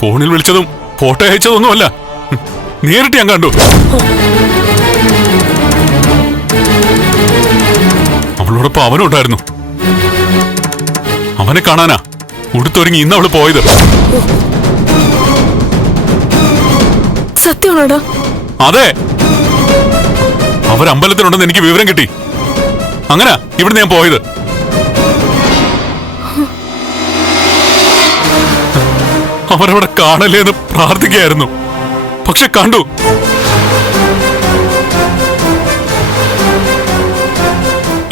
ഫോണിൽ വിളിച്ചതും ഫോട്ടോ അയച്ചതൊന്നുമല്ല. ഒന്നുമല്ല നേരിട്ട് ഞാൻ കണ്ടു. അവളോടൊപ്പം അവനും ഉണ്ടായിരുന്നു. അവനെ കാണാനാ ഉടുത്തൊരുങ്ങി ഇന്ന് അവൾ പോയത്. സത്യമാണോടാ? അതെ. അവരമ്പലത്തിലുണ്ടെന്ന് എനിക്ക് വിവരം കിട്ടി. അങ്ങനെ ഇവിടുന്ന് ഞാൻ പോയത്. അവരവിടെ കാണല്ലേ എന്ന് പ്രാർത്ഥിക്കുകയായിരുന്നു. പക്ഷെ കണ്ടു.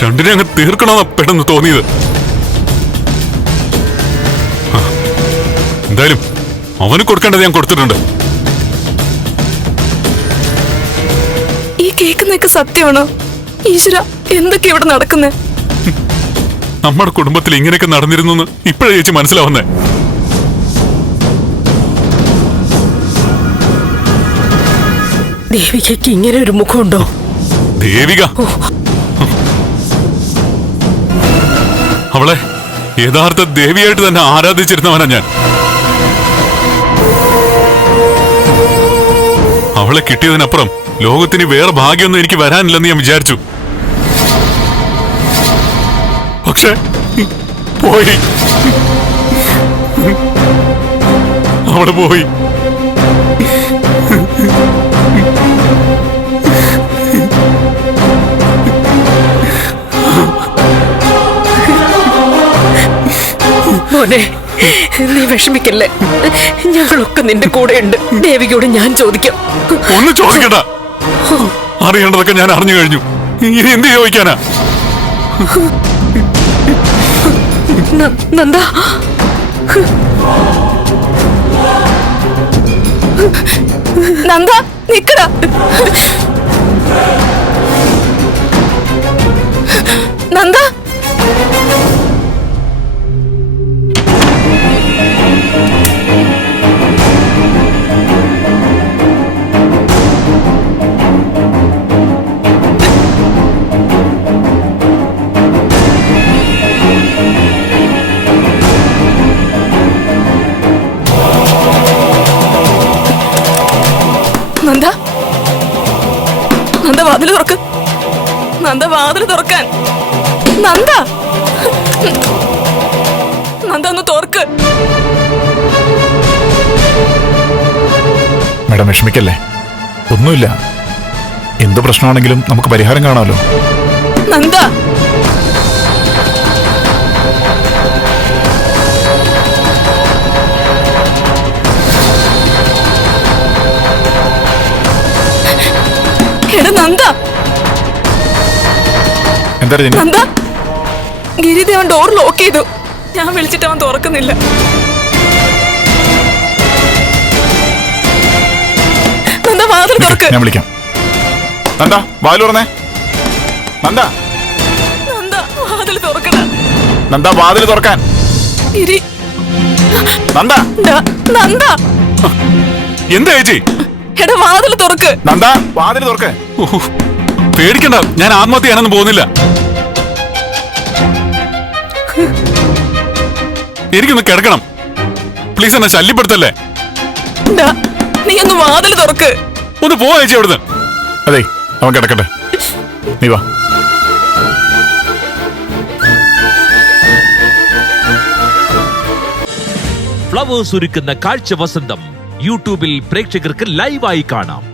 രണ്ടിനെ അങ്ങ് തീർക്കണമെന്നാ പെട്ടെന്ന് തോന്നിയത്. എന്തായാലും അവന് കൊടുക്കേണ്ടത് ഞാൻ കൊടുത്തിട്ടുണ്ട്. ഈ കേൾക്കുന്നൊക്കെ സത്യമാണോ? ഈശ്വര എന്തൊക്കെ ഇവിടെ നടക്കുന്നേ? നമ്മുടെ കുടുംബത്തിൽ ഇങ്ങനെയൊക്കെ നടന്നിരുന്നു ഇപ്പോഴേ ചേച്ചി മനസ്സിലാവുന്നേ. ദേവികയ്ക്ക് ഇങ്ങനെ ഒരു മുഖമുണ്ടോ? ദേവിക? അവളെ യഥാർത്ഥ ദേവിയായിട്ട് തന്നെ ആരാധിച്ചിരുന്നവനാ ഞാൻ. അവളെ കിട്ടിയതിനപ്പുറം ലോകത്തിന് വേറെ ഭാഗ്യമൊന്നും എനിക്ക് വരാനില്ലെന്ന് ഞാൻ വിചാരിച്ചു. പക്ഷെ പോയി. അവൾ പോയി. മോനെ നീ വിഷമിക്കല്ലേ? ഞങ്ങളൊക്കെ നിന്റെ കൂടെ ഉണ്ട് ദേവികയോട് ഞാൻ ചോദിക്കാം. ഒന്ന് ചോദിക്കണ്ട. അറിയേണ്ടതൊക്കെ ഞാൻ അറിഞ്ഞു കഴിഞ്ഞു. ഇനി എന്ത് ചോദിക്കാനാ? നന്ദ. നന്ദ നിക്കടാ. നന്ദ. നന്ദ വാതിൽ തുറക്ക്. നന്ദ വാതിൽ തുറക്കാൻ. നന്ദ. നന്ദ ഒന്ന് തുറക്ക്. മാഡം വിഷമിക്കല്ലേ? ഒന്നുമില്ല. എന്ത് പ്രശ്നമാണെങ്കിലും നമുക്ക് പരിഹാരം കാണാമല്ലോ. നന്ദ. എന്താ ഗിരിദേവൻ ഡോർ ലോക്ക് ചെയ്തു. ഞാൻ വിളിച്ചിട്ട് അവൻ തുറക്കുന്നില്ല. നന്ദ വാതിൽ തുറക്ക്. ഞാൻ വിളിക്കാം. നന്ദ വാതിൽ തുറന്നേ. നന്ദ. നന്ദ വാതിൽ തുറക്കട. നന്ദ വാതിൽ തുറക്കാൻ. ഗിരി. നന്ദ. ഡാ, നന്ദ. എന്താ ചേച്ചി? എടാ വാതിൽ തുറക്ക്. നന്ദ വാതിൽ തുറക്ക്. പേടിക്കണ്ട. ഞാൻ ആത്മഹത്യ ചെയ്യാനൊന്നും പോകുന്നില്ല. എനിക്കൊന്ന് കിടക്കണം. പ്ലീസ് എന്നെ ശല്യപ്പെടുത്തല്ലേ? നീ ഒന്ന് വാതിൽ തുറക്ക്. ഒന്ന് പോവാ ചേച്ചി അവിടുന്ന്. അതെ അവൻ കിടക്കട്ടെ. നീ വാ. ഫ്ലവേഴ്സ് ഒരുക്കുന്ന കാഴ്ച വസന്തം യൂട്യൂബിൽ പ്രേക്ഷകർക്ക് ലൈവായി കാണാം.